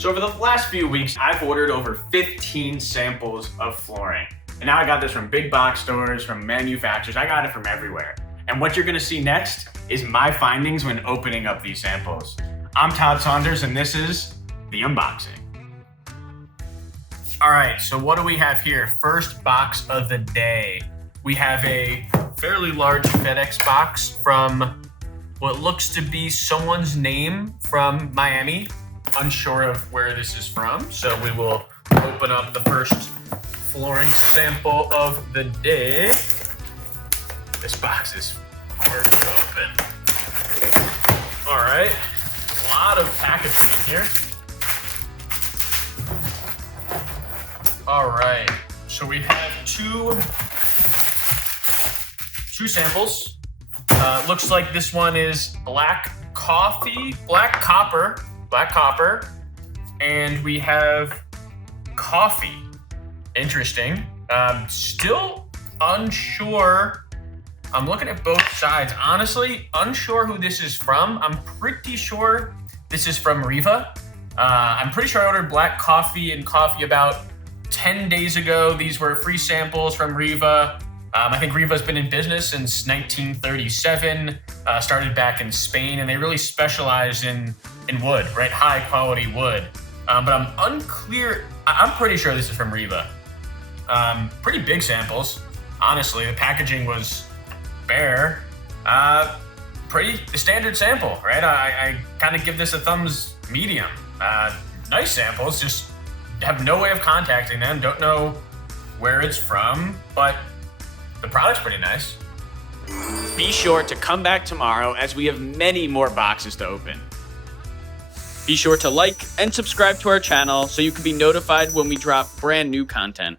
So over the last few weeks, I've ordered over 15 samples of flooring. And now I got this from big box stores, from manufacturers, I got it from everywhere. And what you're gonna see next is my findings when opening up these samples. I'm Todd Saunders and this is the unboxing. All right, so what do we have here? First box of the day. We have a fairly large FedEx box from what looks to be someone's name from Miami. Unsure of where this is from, so we will open up the first flooring sample of the day. This box is hard to open. All right, a lot of packaging in here. All right, so we have two samples. Looks like this one is black copper, and we have coffee. Interesting. Still unsure. I'm looking at both sides. Honestly, unsure who this is from. I'm pretty sure this is from Riva. I'm pretty sure I ordered black coffee and coffee about 10 days ago. These were free samples from Riva. I think Riva's been in business since 1937, started back in Spain, and they really specialize in wood, right? High quality wood. But I'm unclear. I'm pretty sure this is from Riva. Pretty big samples. Honestly, the packaging was bare. Pretty standard sample, right? I kind of give this a thumbs medium. Nice samples, just have no way of contacting them. Don't know where it's from, but the product's pretty nice. Be sure to come back tomorrow as we have many more boxes to open. Be sure to like and subscribe to our channel so you can be notified when we drop brand new content.